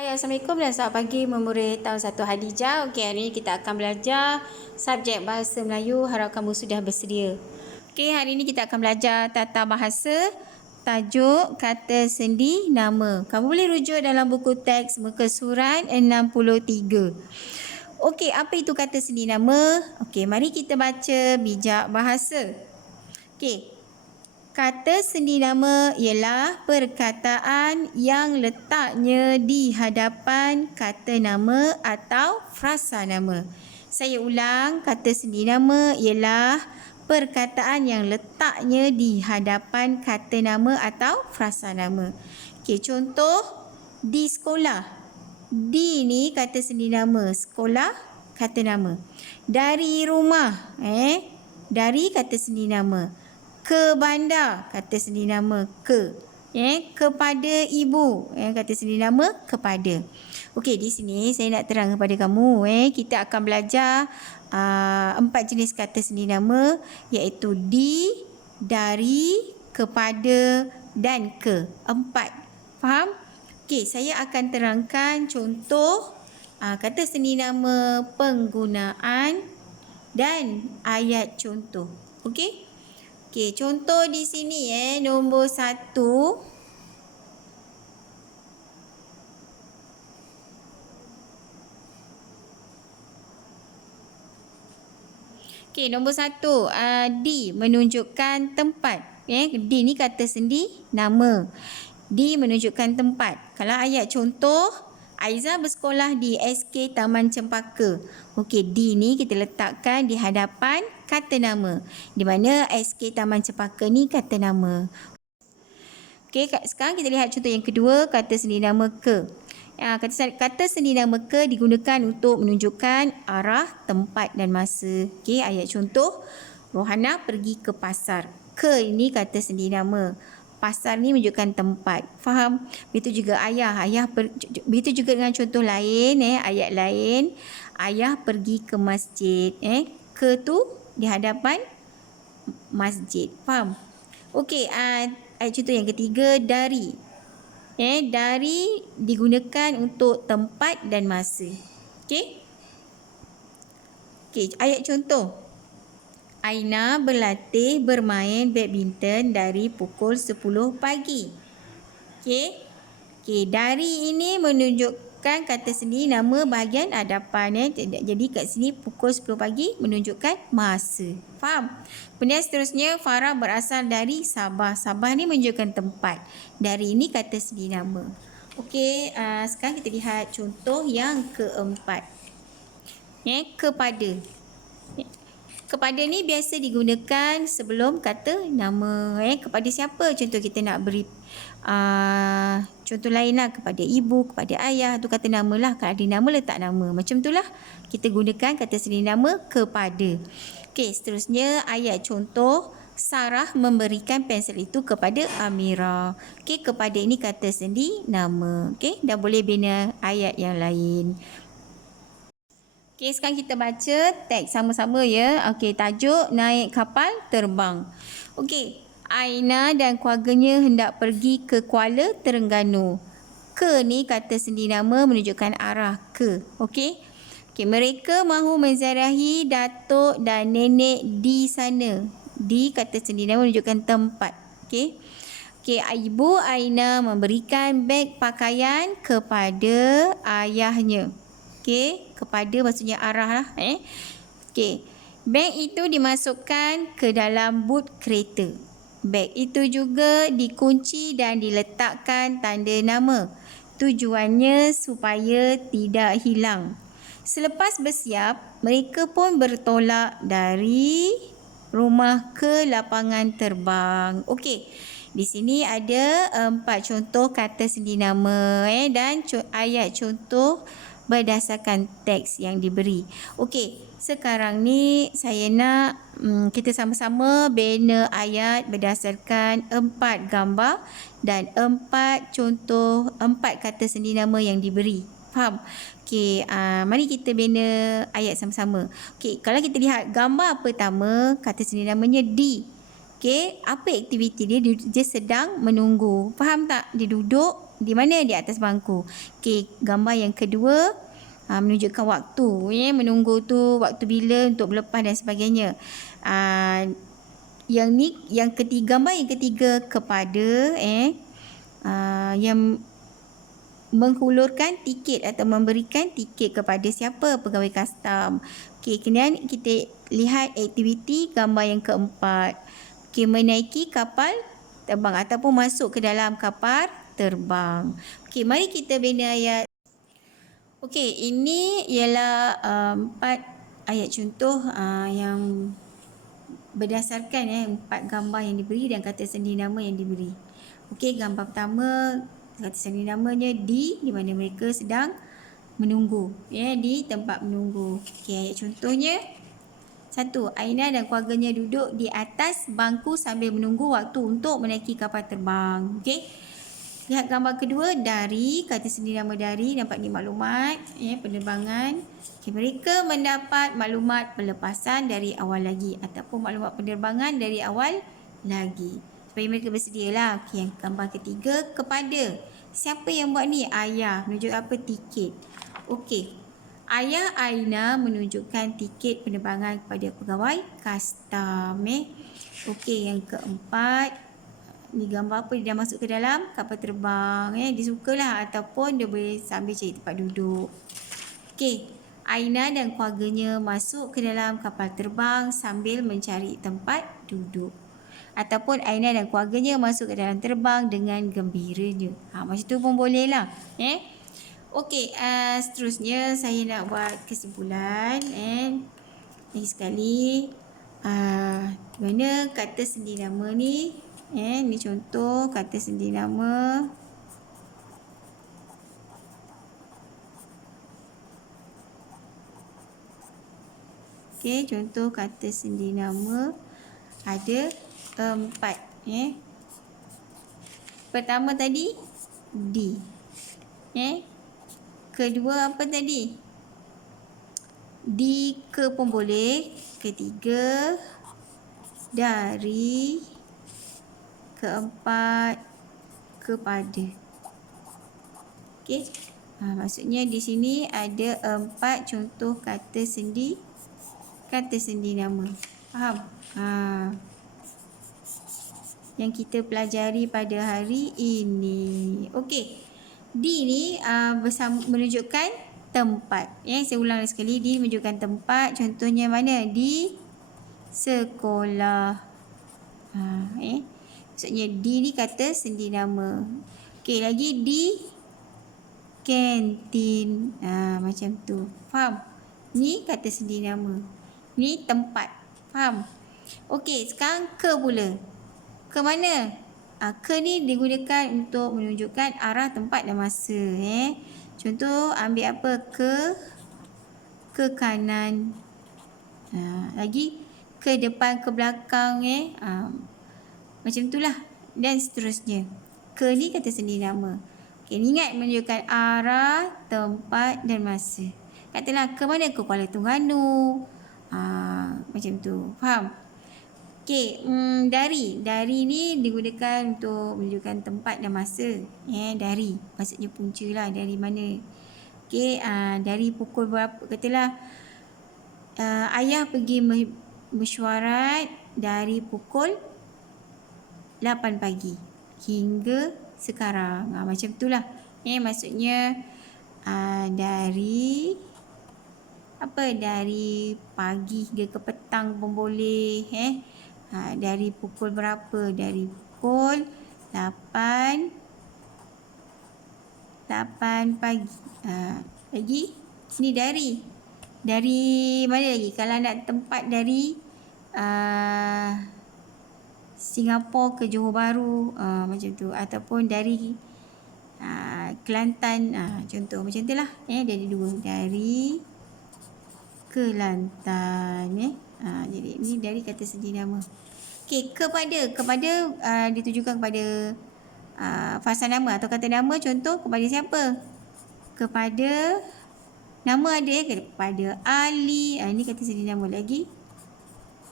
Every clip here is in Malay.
Hai, Assalamualaikum dan selamat pagi memurid tahun 1 Hadijah. Okey, hari ini kita akan belajar subjek Bahasa Melayu. Harap kamu sudah bersedia. Okey, hari ini kita akan belajar tata bahasa, tajuk, kata sendi, nama. Kamu boleh rujuk dalam buku teks muka surat 63. Okey, apa itu kata sendi nama? Okey, mari kita baca bijak bahasa. Okey. Kata sendi nama ialah perkataan yang letaknya di hadapan kata nama atau frasa nama. Saya ulang, kata sendi nama ialah perkataan yang letaknya di hadapan kata nama atau frasa nama. Okey, contoh di sekolah. Di ni kata sendi nama, sekolah kata nama. Dari rumah, dari kata sendi nama. Ke bandar, kata sendi nama ke. Kepada ibu, kata sendi nama kepada. Okey, di sini saya nak terang kepada kamu, kita akan belajar 4 jenis kata sendi nama, iaitu di, dari, kepada dan ke. 4. Faham? Okey, saya akan terangkan contoh kata sendi nama, penggunaan dan ayat contoh. Okey? Okey, contoh di sini nombor 1. Okey, nombor 1, di menunjukkan tempat. Di ni kata sendi nama. Di menunjukkan tempat. Kalau ayat contoh, Aiza bersekolah di SK Taman Cempaka. Okey, di ni kita letakkan di hadapan kata nama. Di mana SK Taman Cempaka ni kata nama. Okey, sekarang kita lihat contoh yang kedua, kata sendi nama ke. Kata sendi nama ke digunakan untuk menunjukkan arah, tempat dan masa. Okey, ayat contoh, Rohana pergi ke pasar. Ke ini kata sendi nama. Pasar ni menunjukkan tempat. Faham? Begitu juga ayah. Begitu juga dengan contoh lain, ayat lain. Ayah pergi ke masjid. Ke tu di hadapan masjid. Faham? Okey, ayat contoh yang ketiga, dari. Dari digunakan untuk tempat dan masa. Okey? Okey, ayat contoh. Aina berlatih bermain badminton dari pukul 10 pagi. Okey, dari ini menunjukkan kata sendi nama bahagian hadapan. Jadi kat sini pukul 10 pagi menunjukkan masa. Faham? Kemudian seterusnya, Farah berasal dari Sabah. Sabah ni menunjukkan tempat. Dari ini kata sendi nama. Okey, sekarang kita lihat contoh yang keempat. Kepada. Kepada ni biasa digunakan sebelum kata nama. Kepada siapa? Contoh kita nak beri contoh lain lah, kepada ibu, kepada ayah, tu kata nama lah. Kalau ada nama, letak nama. Macam tu lah kita gunakan kata sendi nama kepada. Okey, seterusnya ayat contoh, Sarah memberikan pensel itu kepada Amira. Okey, kepada ini kata sendi nama. Okey, dah boleh bina ayat yang lain. Okey, sekarang kita baca teks sama-sama ya. Okey, tajuk naik kapal terbang. Okey, Aina dan keluarganya hendak pergi ke Kuala Terengganu. Ke ni kata sendi nama menunjukkan arah ke. Okey. Okey, mereka mahu menziarahi datuk dan nenek di sana. Di kata sendi nama menunjukkan tempat. Okey. Okey, ibu Aina memberikan beg pakaian kepada ayahnya. Okey, kepada maksudnya arah lah. Okey, beg itu dimasukkan ke dalam but kereta. Beg itu juga dikunci dan diletakkan tanda nama. Tujuannya supaya tidak hilang. Selepas bersiap, mereka pun bertolak dari rumah ke lapangan terbang. Okey, di sini ada 4 contoh kata sendi nama dan ayat contoh berdasarkan teks yang diberi. Okey, sekarang ni saya nak kita sama-sama bina ayat berdasarkan 4 gambar dan 4 contoh, 4 kata sendi nama yang diberi. Faham? Okey, mari kita bina ayat sama-sama. Okey, kalau kita lihat gambar pertama, kata sendi namanya di. Okey, apa aktiviti dia? Dia sedang menunggu. Faham tak? Dia duduk di mana? Di atas bangku. Okey, gambar yang kedua menunjukkan waktu, menunggu tu waktu bila untuk berlepas dan sebagainya. Yang ni yang ketiga, gambar yang ketiga kepada yang menghulurkan tiket atau memberikan tiket kepada siapa? Pegawai custom. Okey, kemudian kita lihat aktiviti gambar yang keempat. Okey, menaiki kapal terbang ataupun masuk ke dalam kapal terbang. Okey, mari kita bina ayat. Okey, ini ialah 4 ayat contoh yang berdasarkan 4 gambar yang diberi dan kata sendi nama yang diberi. Okey, gambar pertama kata sendi namanya di mana mereka sedang menunggu, di tempat menunggu. Okey, ayat contohnya. 1. Aina dan keluarganya duduk di atas bangku sambil menunggu waktu untuk menaiki kapal terbang. Okey. Lihat gambar kedua, dari, kata sendi nama dari, dapat ni maklumat penerbangan. Okay, mereka mendapat maklumat pelepasan dari awal lagi ataupun maklumat penerbangan dari awal lagi. Supaya mereka bersedialah. Okay, yang gambar ketiga, kepada. Siapa yang buat ni? Ayah. Menunjuk apa? Tiket. Okey. Ayah Aina menunjukkan tiket penerbangan kepada pegawai custom. Okey, yang keempat. Ni gambar apa? Dia dah masuk ke dalam kapal terbang. Dia sukalah ataupun dia boleh sambil cari tempat duduk. Okey. Aina dan keluarganya masuk ke dalam kapal terbang sambil mencari tempat duduk. Ataupun Aina dan keluarganya masuk ke dalam terbang dengan gembiranya. Macam tu pun boleh lah. Okey, seterusnya saya nak buat kesimpulan. Lagi sekali. Mana kata sendi nama ni? Ni contoh kata sendi nama. Okey, contoh kata sendi nama ada 4. Pertama tadi di. Kedua apa tadi? Di ke pun boleh. Ketiga dari. Keempat kepada. Okey. Maksudnya di sini ada 4 contoh kata sendi nama. Faham? Yang kita pelajari pada hari ini. Okey. Di ni menunjukkan tempat. Saya ulang sekali. Di menunjukkan tempat. Contohnya mana? Di sekolah. Maksudnya di ni kata sendi nama. Okey, lagi di kantin. Macam tu. Faham? Ni kata sendi nama. Ni tempat. Faham? Okey, sekarang ke pula. Ke mana? Ke ni digunakan untuk menunjukkan arah, tempat dan masa. Contoh, ambil apa? Ke kanan. Lagi ke depan, ke belakang. Macam itulah. Dan seterusnya. Ke ni kata sendi nama. Okay, ingat menunjukkan arah, tempat dan masa. Katalah ke mana? Ke Kuala Terengganu. Macam tu. Faham? Okey, dari. Dari ni digunakan untuk menunjukkan tempat dan masa. Dari. Maksudnya punca lah. Dari mana. Okey, dari pukul berapa? Katalah ayah pergi mesyuarat dari pukul 8 pagi hingga sekarang. Macam itulah. Maksudnya dari apa? Dari pagi hingga ke petang pun boleh. Dari pukul berapa? Dari pukul 8 pagi. Lagi sini dari. Dari mana lagi? Kalau nak tempat dari Singapura ke Johor Bahru, macam tu, ataupun dari Kelantan, contoh macam itulah. Dia ada 2, dari Kelantan. Jadi ni dari kata sendi nama. Okey, kepada ditujukan kepada fasa nama atau kata nama. Contoh, kepada siapa? Kepada nama ada kepada Ali. Ini kata sendi nama lagi.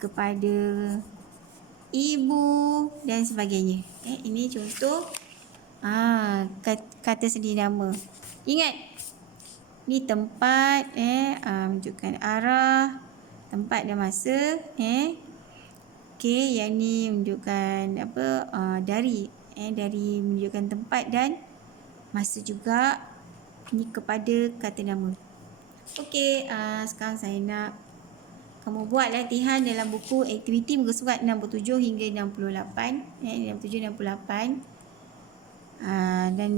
Kepada ibu dan sebagainya. Ini contoh Kata sedia nama. Ingat, ni tempat, menunjukkan arah, tempat dan masa. Okey, yang ni menunjukkan apa? Dari menunjukkan tempat dan masa juga. Ni kepada kata nama. Okey, sekarang saya nak kamu buat latihan dalam buku aktiviti muka surat 67 hingga 68. 67 68. Dan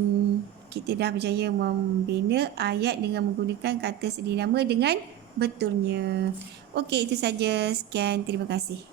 kita dah berjaya membina ayat dengan menggunakan kata sedia nama dengan betulnya. Okey, itu saja. Sekian, terima kasih.